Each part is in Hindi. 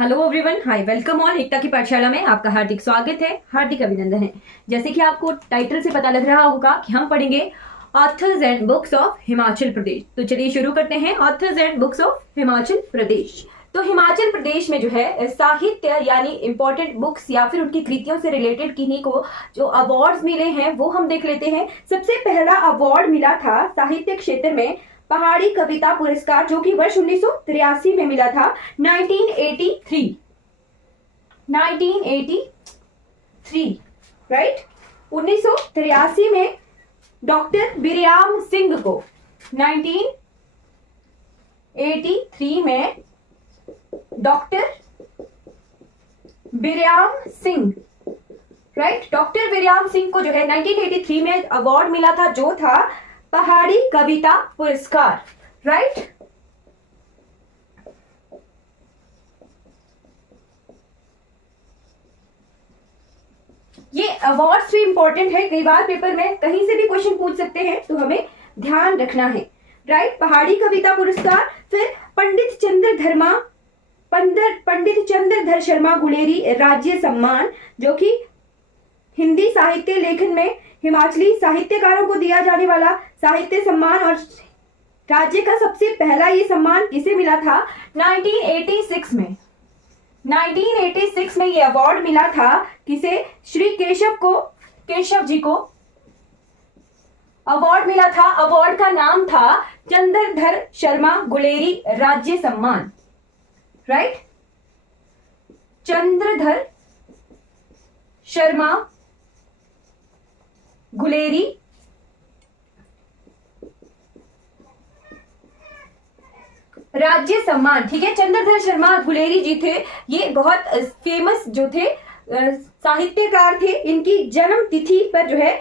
हेलो एवरीवन, हाय, वेलकम ऑल। एकता की पाठशाला में आपका हार्दिक स्वागत है, हार्दिक अभिनंदन है। जैसे कि आपको टाइटल से पता लग रहा होगा कि हम पढ़ेंगे authors and books of Himachal Pradesh. तो चलिए शुरू करते हैं। Authors and books of Himachal Pradesh. तो हिमाचल प्रदेश में जो है साहित्य यानी इंपॉर्टेंट बुक्स या फिर उनकी कृतियों से रिलेटेड किन्हीं को जो अवार्ड्स मिले हैं वो हम देख लेते हैं। सबसे पहला अवार्ड मिला था साहित्य क्षेत्र में पहाड़ी कविता पुरस्कार, जो कि वर्ष 1983 में मिला था। 1983 राइट। 1983 में डॉक्टर बिरयाम सिंह को 1983 में doctor Biryam Singh right, doctor Biryam Singh को जो है 1983 में अवार्ड मिला था, जो था पहाड़ी कविता पुरस्कार राइट। ये अवार्ड्स भी इंपॉर्टेंट है, कई बार पेपर में कहीं से भी क्वेश्चन पूछ सकते हैं, तो हमें ध्यान रखना है राइट। पहाड़ी कविता पुरस्कार, फिर पंडित चंद्रधर शर्मा गुलेरी राज्य सम्मान, जो कि हिंदी साहित्य लेखन में हिमाचली साहित्यकारों को दिया जाने वाला साहित्य सम्मान, और राज्य का सबसे पहला ये सम्मान किसे मिला था? 1986 में। 1986 में ये अवार्ड मिला था किसे? श्री केशव जी को अवार्ड मिला था। अवार्ड का नाम था चंद्रधर शर्मा गुलेरी राज्य सम्मान राइट। चंद्रधर शर्मा गुलेरी राज्य सम्मान, ठीक है। चंद्रधर शर्मा गुलेरी जी थे, ये बहुत फेमस जो थे साहित्यकार थे। इनकी जन्म तिथि पर जो है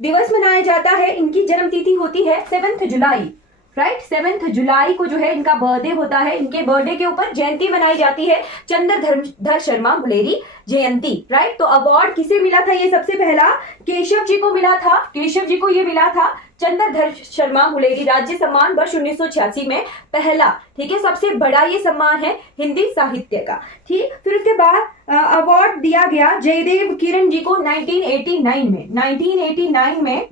दिवस मनाया जाता है। इनकी जन्म तिथि होती है 7 जुलाई राइट। 7 जुलाई को जो है इनका बर्थडे होता है। इनके बर्थडे के ऊपर जयंती मनाई जाती है, चंद्रधर शर्मा गुलेरी जयंती राइट। तो अवार्ड किसे मिला था? ये सबसे पहला केशव जी को मिला था। केशव जी को ये मिला था चंद्रधर शर्मा गुलेरी राज्य सम्मान, वर्ष 1986 में पहला, ठीक है। सबसे बड़ा ये सम्मान है हिंदी साहित्य का, ठीक। फिर उसके बाद अवार्ड दिया गया जयदेव किरण जी को 1989 में। 1989 में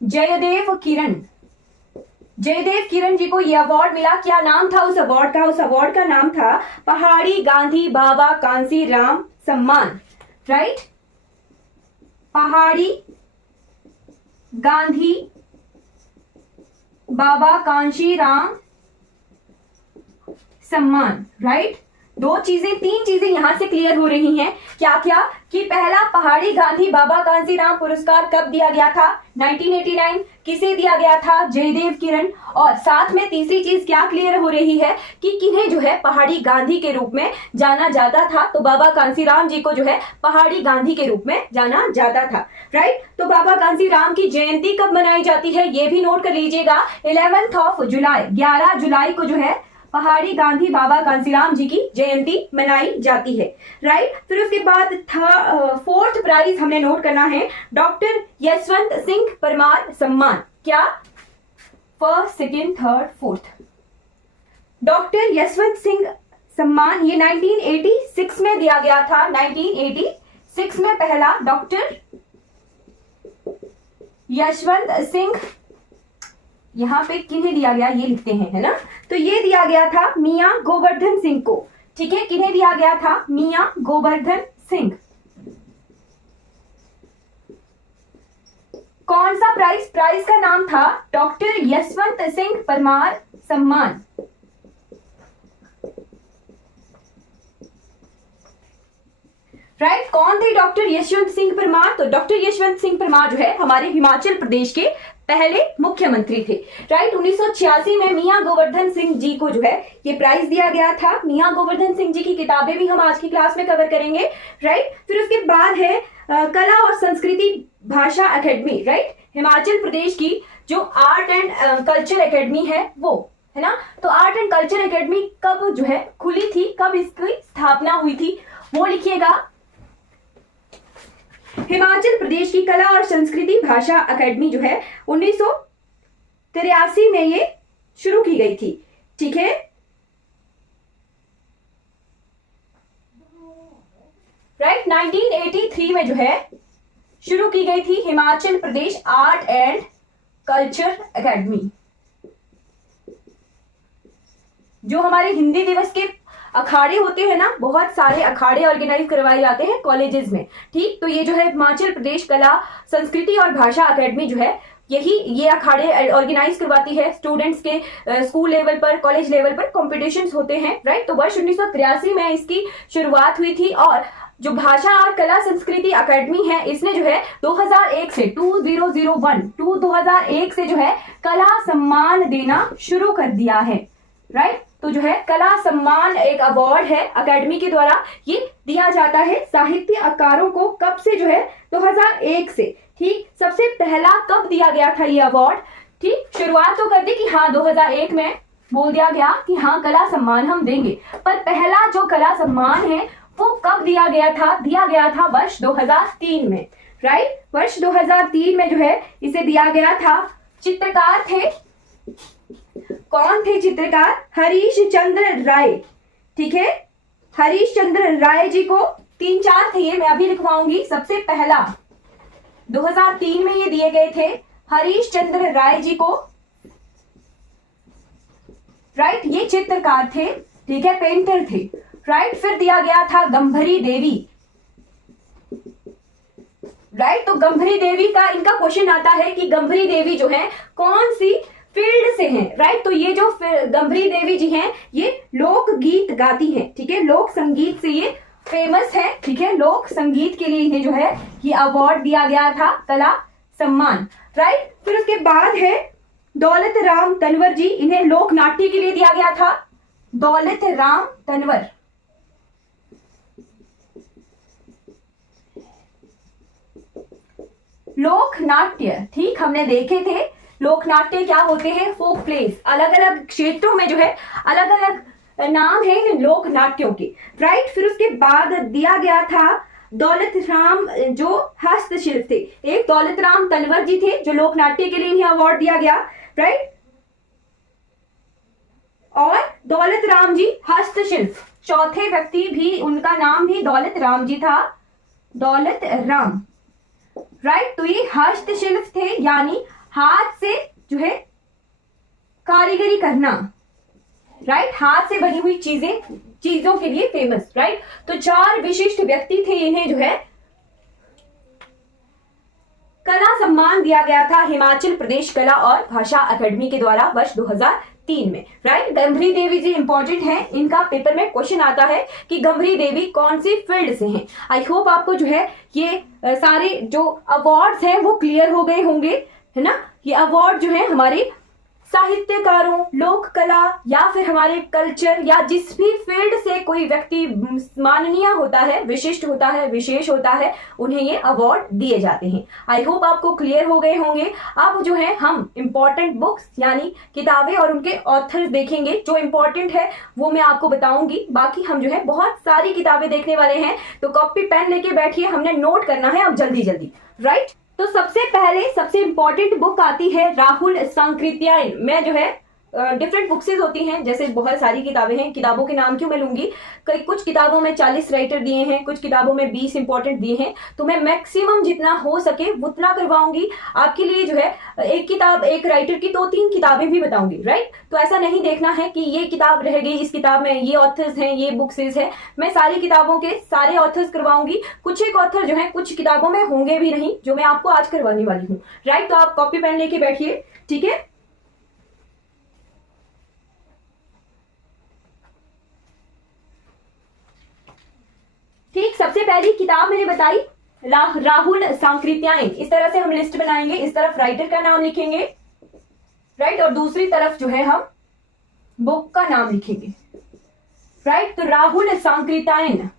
जयदेव किरण जी को यह अवार्ड मिला। क्या नाम था उस अवार्ड का? उस अवार्ड का नाम था पहाड़ी गांधी बाबा कांसी राम सम्मान राइट। पहाड़ी गांधी बाबा कांशी राम सम्मान राइट। तीन चीजें यहां से क्लियर हो रही हैं। क्या क्या? कि पहला, पहाड़ी गांधी बाबा कांसीराम पुरस्कार कब दिया गया था? 1989। किसे दिया गया था? जयदेव किरण। और साथ में तीसरी चीज क्या क्लियर हो रही है कि किन्हें जो है पहाड़ी गांधी के रूप में जाना जाता था? तो बाबा कांसीराम जी को जो है पहाड़ी गांधी के रूप में जाना जाता था राइट। तो बाबा कांसीराम की जयंती कब मनाई जाती है ये भी नोट कर लीजिएगा। 11 जुलाई, 11 जुलाई को जो है पहाड़ी गांधी बाबा कांसीराम जी की जयंती मनाई जाती है राइट। फिर उसके बाद फोर्थ प्राइज हमें नोट करना है, डॉक्टर यशवंत सिंह परमार सम्मान। क्या? First, second, third, fourth. Doctor Yashwant Singh सम्मान ये 1986 में दिया गया था। 1986 में पहला डॉक्टर यशवंत सिंह, यहां पे किन्हें दिया गया ये लिखते हैं, है ना। तो ये दिया गया था मियां गोवर्धन सिंह को, ठीक है। किन्हें दिया गया था? मियां गोवर्धन सिंह। कौन सा प्राइज? प्राइज का नाम था डॉक्टर यशवंत सिंह परमार सम्मान राइट। कौन थे डॉक्टर यशवंत सिंह परमार? तो डॉक्टर यशवंत सिंह परमार जो है हमारे हिमाचल प्रदेश के पहले मुख्यमंत्री थे राइट। 1986 में मियां गोवर्धन सिंह जी को जो है ये प्राइज दिया गया था। मियां गोवर्धन सिंह जी की किताबें भी हम आज की क्लास में कवर करेंगे राइट। फिर उसके बाद है कला और संस्कृति भाषा एकेडमी राइट। हिमाचल प्रदेश की जो आर्ट एंड कल्चर एकेडमी है वो, है ना। तो आर्ट एंड कल्चर एकेडमी कब जो है खुली थी, कब इसकी स्थापना हुई थी वो लिखिएगा। हिमाचल प्रदेश की कला और संस्कृति भाषा अकेडमी जो है 1983 में ये शुरू की गई थी। ठीक है। राइट 1983 में जो है शुरू की गई थी Himachal Pradesh art and culture academy. जो हमारे हिंदी दिवस के अखाड़े होते हैं ना, बहुत सारे अखाड़े ऑर्गेनाइज करवाए जाते हैं कॉलेजेस में, ठीक। तो ये जो है हिमाचल प्रदेश कला संस्कृति और भाषा एकेडमी जो है ये अखाड़े ऑर्गेनाइज करवाती है स्टूडेंट्स के स्कूल लेवल पर, कॉलेज लेवल पर कॉम्पिटिशन्स होते हैं। राइट, तो वर्ष 1983 में इसकी शुरुआत हुई थी। और जो भाषा और कला संस्कृति अकेडमी है, इसने जो है 2001 से 2001 से जो है कला सम्मान देना शुरू कर दिया है। राइट, तो जो है कला सम्मान एक अवार्ड है अकेडमी के द्वारा, ये दिया जाता है साहित्यकारों को। कब से जो है 2001 से, ठीक। सबसे पहला कब दिया गया था ये अवार्ड, ठीक। शुरुआत तो कर दी कि हाँ 2001 में बोल दिया गया कि हाँ कला सम्मान हम देंगे, पर पहला जो कला सम्मान है वो कब दिया गया था? दिया गया था वर्ष 2003 में। राइट, वर्ष 2003 में जो है इसे दिया गया था। चित्रकार थे, कौन थे चित्रकार? हरीश चंद्र राय, ठीक है। हरीश चंद्र राय जी को 3-4 थे ये, मैं अभी लिखवाऊंगी। सबसे पहला 2003 में ये दिए गए थे हरीश चंद्र राय जी को। राइट, ये चित्रकार थे, ठीक है, पेंटर थे। राइट, फिर दिया गया था गंभरी देवी। राइट, तो गंभरी देवी का इनका क्वेश्चन आता है कि गंभरी देवी जो है कौन सी फील्ड से हैं। राइट, तो ये जो गंभरी देवी जी हैं ये लोक गीत गाती हैं, ठीक है, लोक संगीत से ये फेमस है, ठीक है। लोक संगीत के लिए इन्हें जो है ये अवार्ड दिया गया था, कला सम्मान। राइट, फिर उसके बाद है दौलत राम तंवर जी, इन्हें लोक नाट्य के लिए दिया गया था। दौलत राम तंवर, लोक नाट्य, ठीक, हमने देखे थे लोक नाट्य क्या होते हैं, फोक प्लेस। अलग अलग क्षेत्रों में जो है अलग अलग नाम है लोक नाट्यों के। राइट, फिर उसके बाद दिया गया था दौलत राम जो हस्तशिल्प थे, एक दौलत राम तंवर जी थे जो लोक नाट्य के लिए इन्हें अवार्ड दिया गया। राइट, और दौलत राम जी हस्तशिल्प, चौथे व्यक्ति भी उनका नाम भी दौलत राम जी था, दौलत राम। राइट, तो ये हस्तशिल्प थे, यानी हाथ से जो है कारीगरी करना। राइट, हाथ से बनी हुई चीजों के लिए फेमस। राइट, तो 4 विशिष्ट व्यक्ति थे, इन्हें जो है कला सम्मान दिया गया था हिमाचल प्रदेश कला और भाषा एकेडमी के द्वारा वर्ष 2003 में। राइट, गंभरी देवी जी इंपॉर्टेंट है, इनका पेपर में क्वेश्चन आता है कि गंभरी देवी कौन सी फील्ड से हैं। आई होप आपको जो है ये सारे जो अवार्ड्स हैं वो क्लियर हो गए होंगे, है ना। ये अवार्ड जो है हमारे साहित्यकारों, लोक कला या फिर हमारे कल्चर या जिस भी फील्ड से कोई व्यक्ति माननीय होता है, विशिष्ट होता है, विशेष होता है, उन्हें ये अवार्ड दिए जाते हैं। आई होप आपको क्लियर हो गए होंगे। अब जो है हम इंपॉर्टेंट बुक्स यानी किताबें और उनके ऑथर्स देखेंगे। जो इंपॉर्टेंट है वो मैं आपको बताऊंगी, बाकी हम जो है बहुत सारी किताबें देखने वाले हैं, तो कॉपी पेन लेके बैठिए, हमने नोट करना है अब जल्दी जल्दी। राइट, तो सबसे पहले सबसे इंपॉर्टेंट बुक आती है राहुल सांकृत्यायन। मैं जो है डिफरेंट बुक्सेस होती हैं, जैसे बहुत सारी किताबें हैं, किताबों के नाम क्यों मैं लूंगी, कुछ किताबों में 40 राइटर दिए हैं, कुछ किताबों में 20 इंपॉर्टेंट दिए हैं, तो मैं मैक्सिमम जितना हो सके उतना करवाऊंगी आपके लिए। जो है एक किताब एक राइटर की 2-3 किताबें भी बताऊंगी। राइट, तो ऐसा नहीं देखना है कि ये किताब रह गई, इस किताब में ये ऑथर्स हैं, ये बुक्सेस है। मैं सारी किताबों के सारे ऑथर्स करवाऊंगी। कुछ एक ऑथर जो है कुछ किताबों में होंगे भी नहीं, जो मैं आपको आज करवाने वाली हूँ। राइट, तो आप कॉपी पेन लेके बैठिए, ठीक है। ठीक, सबसे पहली किताब मैंने बताई राहुल सांकृत्यायन। इस तरह से हम लिस्ट बनाएंगे, इस तरफ राइटर का नाम लिखेंगे, राइट, और दूसरी तरफ जो है हम बुक का नाम लिखेंगे। राइट, तो राहुल सांकृत्यायन,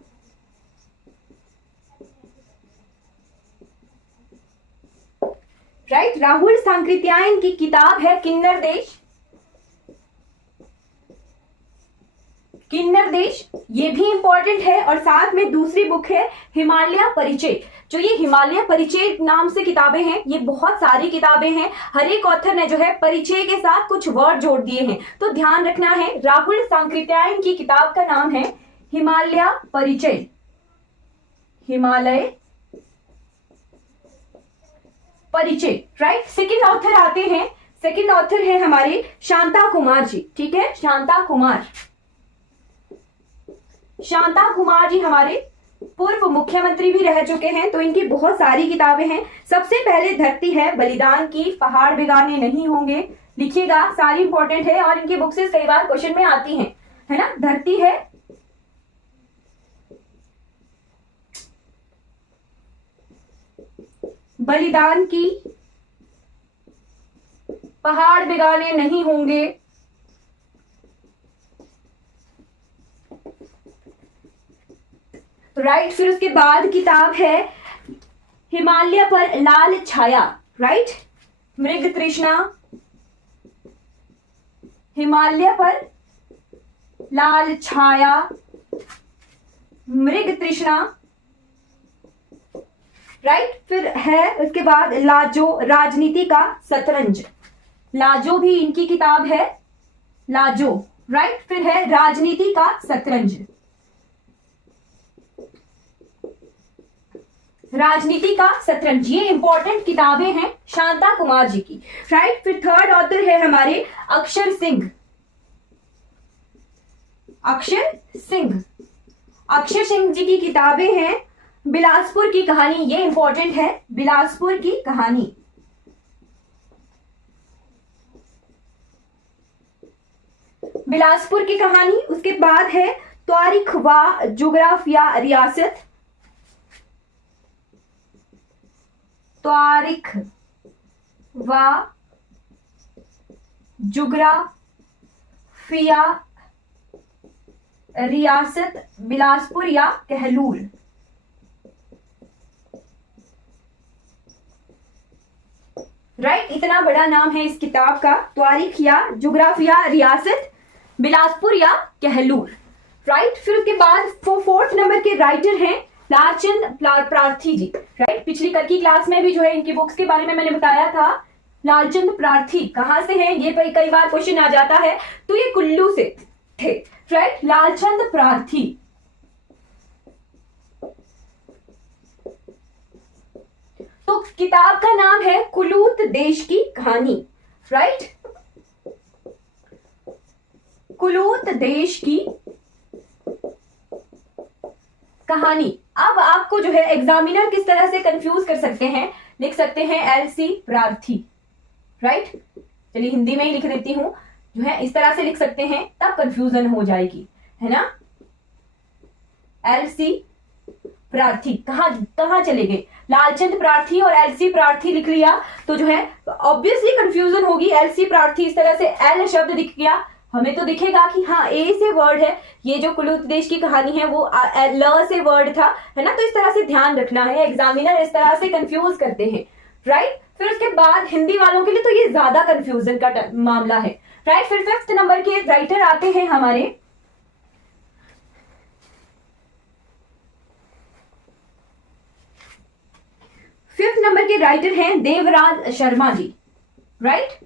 राइट, राहुल सांकृत्यायन की किताब है किन्नर देश। किन्नर देश, ये भी इंपॉर्टेंट है। और साथ में दूसरी बुक है हिमालय परिचय। जो ये हिमालय परिचय नाम से किताबें हैं, ये बहुत सारी किताबें हैं, हर एक ऑथर ने जो है परिचय के साथ कुछ वर्ड जोड़ दिए हैं, तो ध्यान रखना है। राहुल सांकृत्यायन की किताब का नाम है हिमालय परिचय, हिमालय परिचय, राइट। सेकंड ऑथर आते हैं, सेकंड ऑथर है हमारे शांता कुमार जी, ठीक है, शांता कुमार। शांता कुमार जी हमारे पूर्व मुख्यमंत्री भी रह चुके हैं, तो इनकी बहुत सारी किताबें हैं। सबसे पहले धरती है बलिदान की, पहाड़ बिगाने नहीं होंगे, लिखिएगा, सारी इंपॉर्टेंट है और इनकी बुक से कई बार क्वेश्चन में आती हैं, है ना। धरती है बलिदान की, पहाड़ बिगाने नहीं होंगे, राइट। फिर उसके बाद किताब है हिमालय पर लाल छाया, राइट, मृग तृष्णा, हिमालय पर लाल छाया, मृग तृष्णा, राइट। फिर है उसके बाद लाजो, राजनीति का शतरंज, लाजो भी इनकी किताब है, लाजो, राइट। फिर है राजनीति का शतरंज, राजनीति का शतरंज, ये इंपॉर्टेंट किताबें हैं शांता कुमार जी की, राइट। फिर थर्ड ऑथर है हमारे अक्षर सिंह, अक्षर सिंह, अक्षर सिंह जी की किताबें हैं बिलासपुर की कहानी, ये इंपॉर्टेंट है, बिलासपुर की कहानी, बिलासपुर की कहानी। उसके बाद है तारीख व जुग्राफिया रियासत, तारीख व जुग्राफिया रियासत बिलासपुर या कहलूर, राइट। इतना बड़ा नाम है इस किताब का, तारीख या जुग्राफिया रियासत बिलासपुर या कहलूर, राइट। फिर उसके बाद फोर्थ नंबर के राइटर हैं लालचंद प्रार्थी जी, राइट। पिछली कल की क्लास में भी जो है इनकी बुक्स के बारे में मैंने बताया था। लालचंद प्रार्थी कहां से हैं, ये कई बार क्वेश्चन आ जाता है, तो ये कुल्लू से थे, राइट। लालचंद प्रार्थी, तो किताब का नाम है कुलूत देश की कहानी, राइट, कुलूत देश की कहानी। अब आपको जो है एग्जामिनर किस तरह से कंफ्यूज कर सकते हैं, लिख सकते हैं एलसी प्रार्थी, राइट। चलिए हिंदी में ही लिख देती हूं, जो है इस तरह से लिख सकते हैं, तब कंफ्यूजन हो जाएगी, है ना। एलसी प्रार्थी, कहां चले गए, लालचंद प्रार्थी और एलसी प्रार्थी लिख लिया तो जो है ऑब्वियसली कंफ्यूजन होगी। एलसी प्रार्थी, इस तरह से एल शब्द दिख गया, हमें तो दिखेगा कि हाँ ए से वर्ड है, ये जो कुलूत देश की कहानी है वो ल से वर्ड था, है ना। तो इस तरह से ध्यान रखना है, एग्जामिनर इस तरह से कंफ्यूज करते हैं, राइट। फिर उसके बाद हिंदी वालों के लिए तो ये ज्यादा कंफ्यूजन का मामला है, राइट। फिर फिफ्थ नंबर के राइटर आते हैं हमारे फिफ्थ नंबर के राइटर हैं देवराज शर्मा जी, राइट,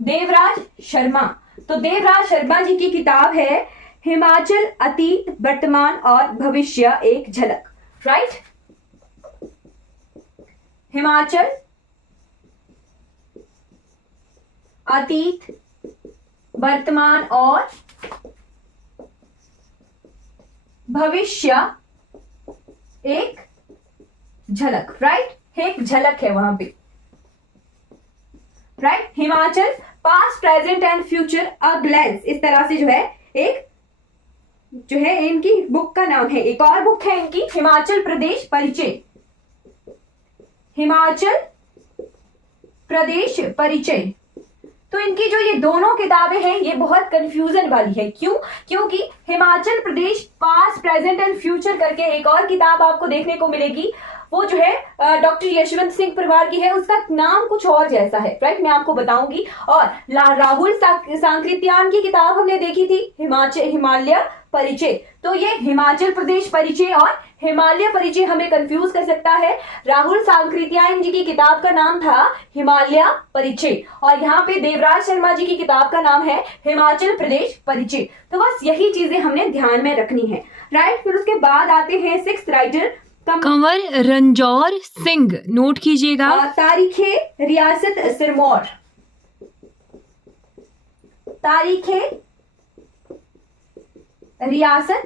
देवराज शर्मा। तो देवराज शर्मा जी की किताब है हिमाचल अतीत वर्तमान और भविष्य एक झलक, राइट। हिमाचल अतीत वर्तमान और भविष्य एक झलक, राइट, एक झलक है वहां पे, right. Himachal past present and future a glance, इस तरह से जो है एक जो है इनकी बुक का नाम है। एक और बुक है इनकी हिमाचल प्रदेश परिचय, हिमाचल प्रदेश परिचय। तो इनकी जो ये दोनों किताबें हैं ये बहुत कंफ्यूजन वाली है, क्यों, क्योंकि Himachal Pradesh past present and future करके एक और किताब आपको देखने को मिलेगी, वो जो है डॉक्टर यशवंत सिंह परमार की है, उसका नाम कुछ और जैसा है, राइट, मैं आपको बताऊंगी। और राहुल सांकृत्यायन की किताब हमने देखी थी हिमालय परिचय। तो ये हिमाचल प्रदेश परिचय और हिमालय परिचय हमें कंफ्यूज कर सकता है। राहुल सांकृत्यायन जी की किताब का नाम था हिमालय परिचय और यहाँ पे देवराज शर्मा जी की किताब का नाम है हिमाचल प्रदेश परिचय। तो बस यही चीजें हमने ध्यान में रखनी है, राइट। फिर उसके बाद आते हैं sixth writer Kanwar Ranjaur Singh, note कीजिएगा। तारीखे रियासत सिरमौर, तारीखे रियासत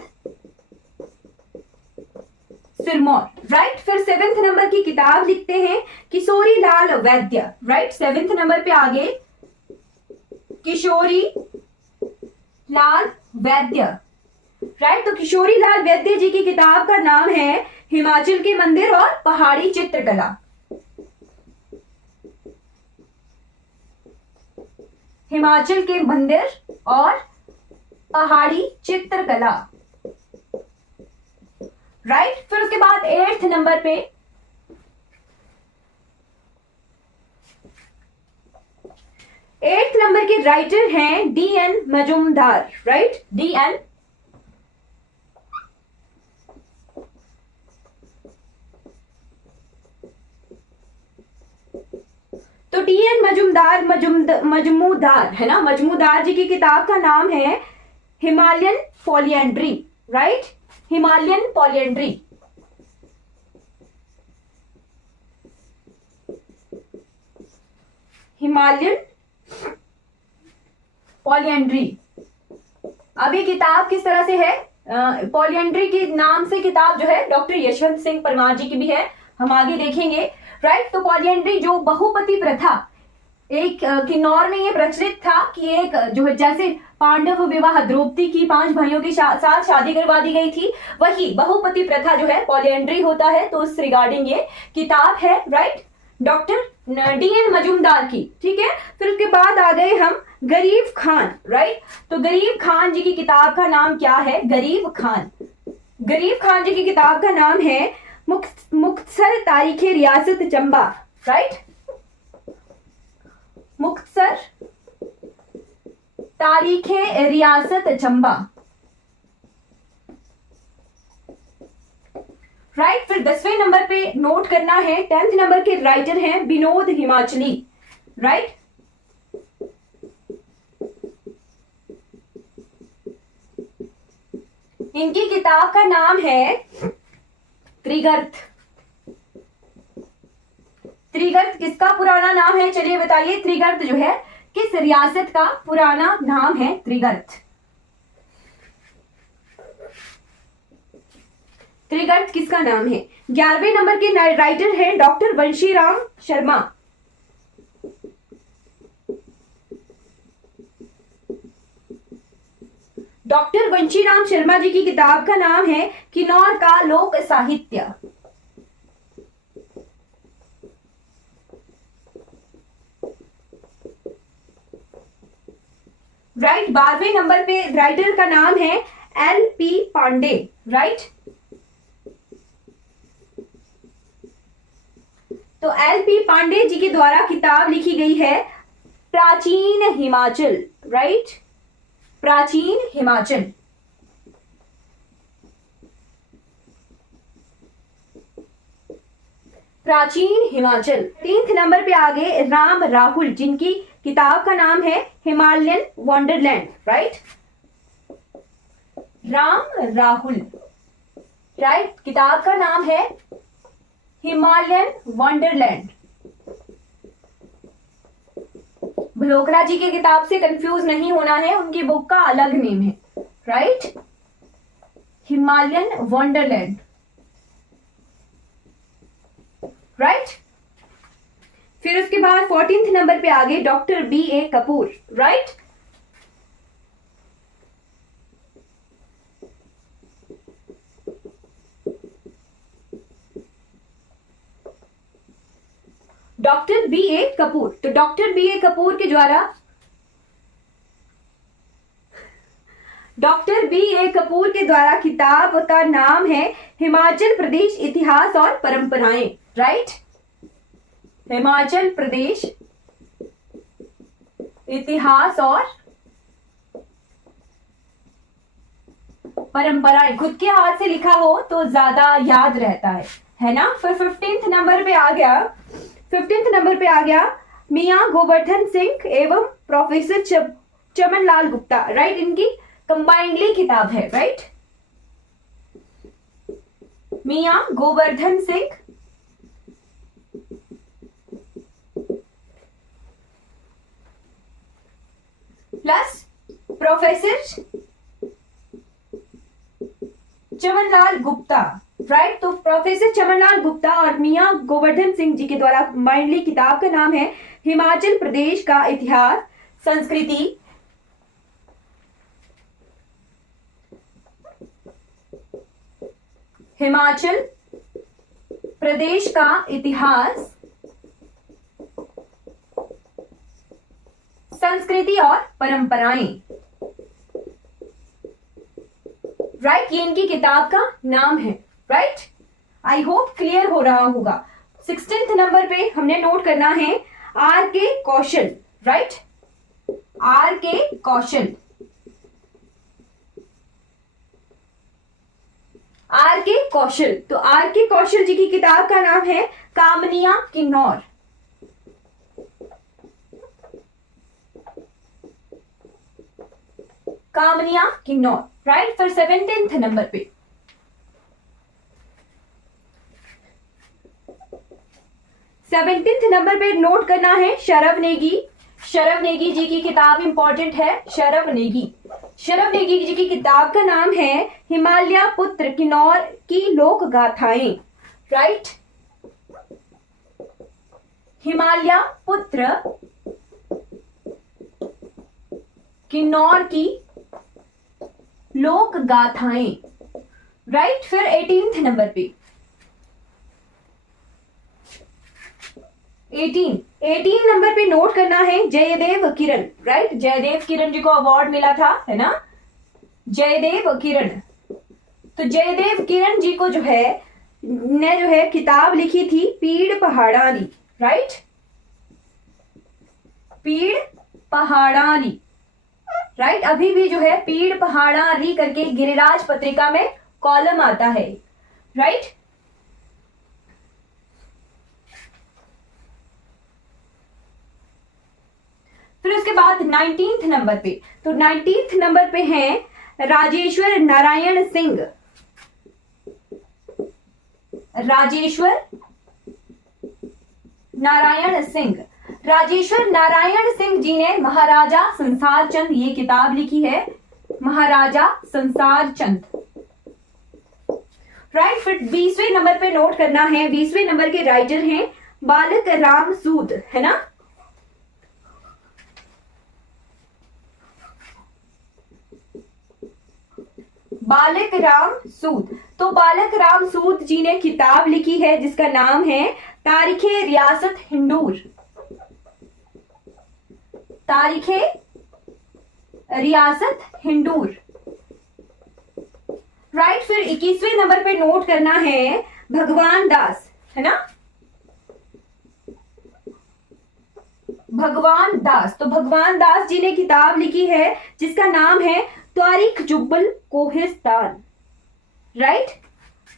सिरमौर, राइट। फिर 7वें नंबर की किताब लिखते हैं किशोरी लाल वैद्य, राइट। 7वें नंबर पे आगे किशोरी लाल वैद्य, राइट। तो किशोरी लाल वैद्य जी की किताब का नाम है हिमाचल के मंदिर और पहाड़ी चित्रकला, हिमाचल के मंदिर और पहाड़ी चित्रकला, राइट। फिर उसके बाद 8th नंबर पे के राइटर हैं D.N. मजूमदार, राइट। D.N. तो D.N. मजमूदार है ना, मजमूदार जी की किताब का नाम है हिमालयन पॉलिएंड्री, राइट, हिमालयन पॉलिएंड्री। हिमालयन पॉलिएंड्री। अब ये किताब किस तरह से है, पॉलिएंड्री के नाम से किताब जो है डॉक्टर यशवंत सिंह परमार जी की भी है, हम आगे देखेंगे, राइट। तो पॉलिएंड्री जो बहुपति प्रथा, एक किन्नौर में ये प्रचलित था कि एक जो है जैसे पांडव विवाह द्रौपदी की 5 भाइयों के साथ शादी करवा दी गई थी, वही बहुपति प्रथा जो है पॉलिएंड्री होता है। तो उस रिगार्डिंग ये किताब है, राइट, डॉक्टर D.N. मजूमदार की, ठीक है। फिर उसके बाद आ गए हम गरीब खान, राइट। तो गरीब खान जी की किताब का नाम क्या है, गरीब खान। गरीब खान जी की किताब का नाम है मुख्तसर तारीखे रियासत चंबा, राइट, मुख्तसर तारीखे रियासत चंबा, राइट। फिर 10वें नंबर पे नोट करना है, 10th नंबर के राइटर हैं विनोद हिमाचली, राइट। इनकी किताब का नाम है त्रिगर्त। त्रिगर्त किसका पुराना नाम है, चलिए बताइए। त्रिगर्त जो है किस रियासत का पुराना नाम है, त्रिगर्त। त्रिगर्त किसका नाम है। 11वें नंबर के राइटर हैं डॉक्टर वंशीराम शर्मा। डॉक्टर वंशीराम शर्मा जी की किताब का नाम है किन्नौर का लोक साहित्य, राइट। 12वें नंबर पे राइटर का नाम है L.P. पांडे, राइट। तो L.P. पांडे जी के द्वारा किताब लिखी गई है प्राचीन हिमाचल, राइट, प्राचीन हिमाचल। प्राचीन हिमाचल। 3th नंबर पे आगे राम राहुल जिनकी किताब का नाम है Himalayan Wonderland, right, Ram Rahul, right, किताब का नाम है हिमालयन वंडरलैंड। भलोकरा जी की किताब से कंफ्यूज नहीं होना है, उनकी बुक का अलग नेम है, राइट, हिमालयन वंडरलैंड, राइट। फिर उसके बाद 14th नंबर पे आगे doctor B.A. Kapoor, right. Doctor B.A. Kapoor. तो डॉक्टर B.A. कपूर के द्वारा डॉक्टर बी ए कपूर के द्वारा किताब का नाम है हिमाचल प्रदेश इतिहास और परंपराएं, राइट। हिमाचल प्रदेश इतिहास और परंपराएं। खुद के हाथ से लिखा हो तो ज्यादा याद रहता है ना। फिर 15th नंबर पे आ गया, 15th नंबर पे आ गया मियां गोवर्धन सिंह एवं प्रोफेसर चमन लाल गुप्ता, राइट। इनकी कंबाइंडली किताब है, right. Mian Govardhan Singh plus professor Chamanlal Gupta, right. तो प्रोफेसर चमनलाल गुप्ता और मियां गोवर्धन सिंह जी के द्वारा कंबाइंडली किताब का नाम है हिमाचल प्रदेश का इतिहास, संस्कृति, हिमाचल प्रदेश का इतिहास, संस्कृति और परंपराएं, राइट। ये इनकी किताब का नाम है, राइट। आई होप क्लियर हो रहा होगा। 16th नंबर पे हमने नोट करना है आर के कौशल, राइट। आर के कौशल, आर के कौशल। तो आर के कौशल जी की किताब का नाम है कामनिया किन्नौर, कामनिया किन्नौर, राइट। फिर 17th नंबर पे 17th नंबर पे नोट करना है शरव नेगी। शरव नेगी जी की किताब इंपॉर्टेंट है। शरव नेगी, शरव नेगी जी की किताब का नाम है हिमालय पुत्र किन्नौर की लोक गाथाएं, राइट। हिमालय पुत्र किन्नौर की लोक गाथाएं, राइट। फिर 18th नंबर पे 18 नंबर पे नोट करना है जयदेव किरण, राइट। जयदेव किरण जी को अवार्ड मिला था, है ना, जयदेव किरण। तो जयदेव किरण जी को जो है किताब लिखी थी पीड़ पहाड़ानी, राइट। पीड़ पहाड़ानी, राइट। अभी भी जो है पीड़ पहाड़ानी करके गिरिराज पत्रिका में कॉलम आता है, राइट। फिर उसके बाद 19th नंबर पे, तो 19th नंबर पे है राजेश्वर नारायण सिंह। राजेश्वर नारायण सिंह, राजेश्वर नारायण सिंह जी ने महाराजा संसार चंद ये किताब लिखी है, महाराजा संसार चंद, राइट। फिर 20वें नंबर पे नोट करना है, 20वें नंबर के राइटर हैं बालक राम सूद, है ना। बालक राम सूद। तो बालक राम सूद जी ने किताब लिखी है जिसका नाम है तारीखे रियासत हिंदूर, तारीखे रियासत हिंदूर, राइट। फिर 21वें नंबर पे नोट करना है भगवान दास, है ना, भगवान दास। तो भगवान दास जी ने किताब लिखी है जिसका नाम है तारीख जुब्बल कोहिस्तान, राइट।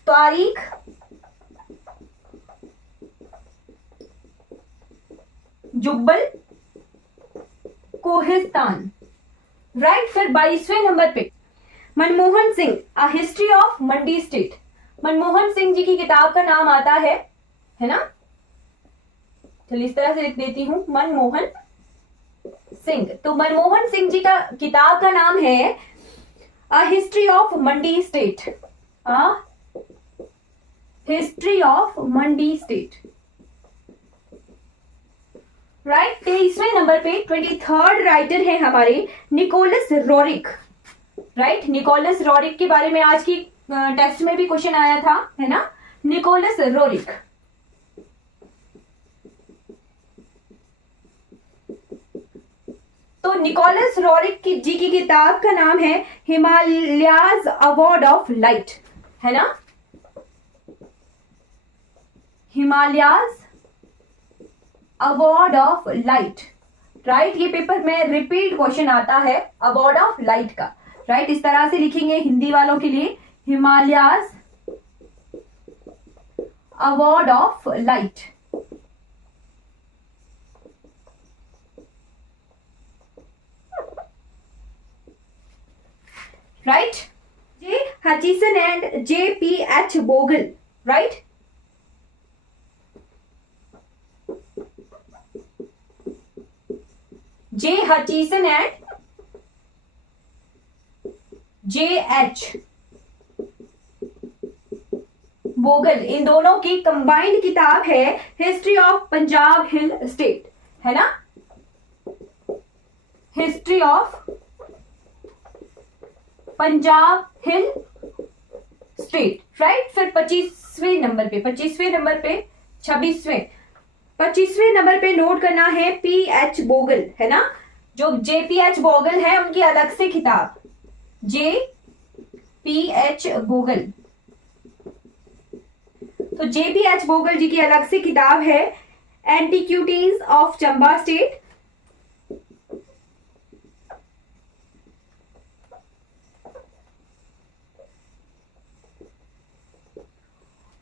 तारीख जुब्बल कोहिस्तान, राइट। फिर 22वें नंबर पे Manmohan Singh a history of Mandi state. Manmohan Singh ji की किताब का नाम आता है ना। चलिए इस तरह से लिख देती हूं, मनमोहन सिंह। तो मनमोहन सिंह जी का किताब का नाम है a history of Mandi state, a history of Mandi state, right. 23वें नंबर पे 23rd राइटर है हमारे Nicholas Roerich, right. Nicholas Roerich के बारे में आज की टेस्ट में भी क्वेश्चन आया था, है ना, निकोलस रोरिक। तो तो निकोलस रॉरिक जी की किताब का नाम है हिमालयाज अवार्ड ऑफ लाइट, है ना, Himalayas award of light, right. ये पेपर में रिपीट क्वेश्चन आता है अवार्ड ऑफ लाइट का, राइट। इस तरह से लिखेंगे हिंदी वालों के लिए, Himalayas award of light, right. J Hutchison and JPH बोगल, right. J Hutchison and JH बोगल, इन दोनों की कंबाइंड किताब है history of Punjab hill state, है ना, history of Punjab hill state, right. फिर 25वें नंबर पे 25वें नंबर पे नोट करना है PH बोगल, है ना। जो JPH बोगल है उनकी अलग से किताब, JPH बोगल, तो JPH बोगल जी की अलग से किताब है एंटीक्विटीज ऑफ चंबा स्टेट,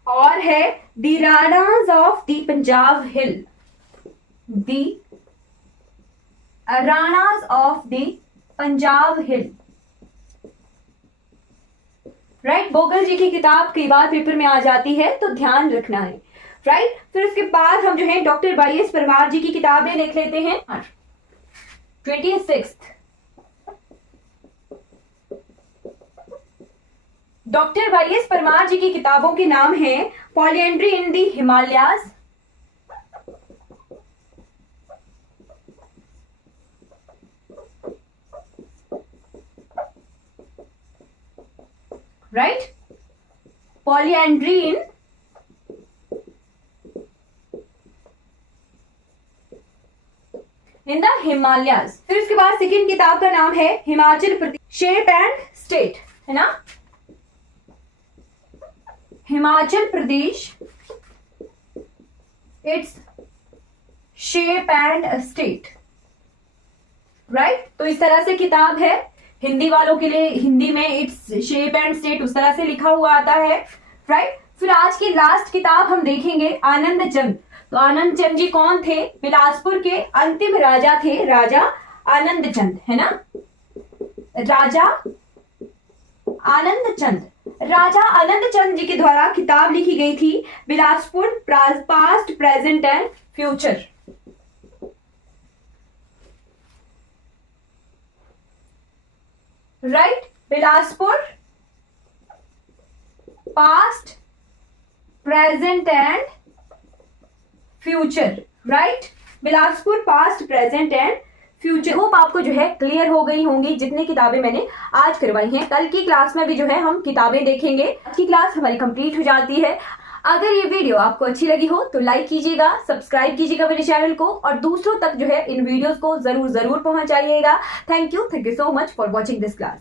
और है the Ranas of the Punjab hill, the Ranas of the Punjab hill, right. बोगल जी की किताब कई बार पेपर में आ जाती है तो ध्यान रखना है, राइट। फिर उसके बाद हम जो है डॉक्टर YS परमार जी की किताबें देख लेते हैं। 26 डॉक्टर YS परमार जी की किताबों के नाम है polyandry in the Himalayas, right, polyandry in the Himalayas. फिर उसके बाद सेकेंड किताब का नाम है Himachal Pradesh shape and state, है ना, Himachal Pradesh its shape and state, right. तो इस तरह से किताब है हिंदी वालों के लिए, हिंदी में इट्स शेप एंड स्टेट उस तरह से लिखा हुआ आता है, राइट। फिर आज की लास्ट किताब हम देखेंगे आनंद चंद। तो आनंद चंद जी कौन थे? बिलासपुर के अंतिम राजा थे, राजा आनंद चंद, है ना, राजा आनंद चंद। राजा आनंद चंद जी के द्वारा किताब लिखी गई थी Bilaspur past present and future, right. Bilaspur past present and future, right, Bilaspur past present and future. Hope आपको जो है क्लियर हो गई होंगी जितनी किताबें मैंने आज करवाई हैं। कल की क्लास में भी जो है हम किताबें देखेंगे। आज की क्लास हमारी कंप्लीट हो जाती है। अगर ये वीडियो आपको अच्छी लगी हो तो लाइक कीजिएगा, सब्सक्राइब कीजिएगा मेरे चैनल को और दूसरों तक जो है इन वीडियोस को जरूर पहुंचाइएगा। Thank you so much for watching this class.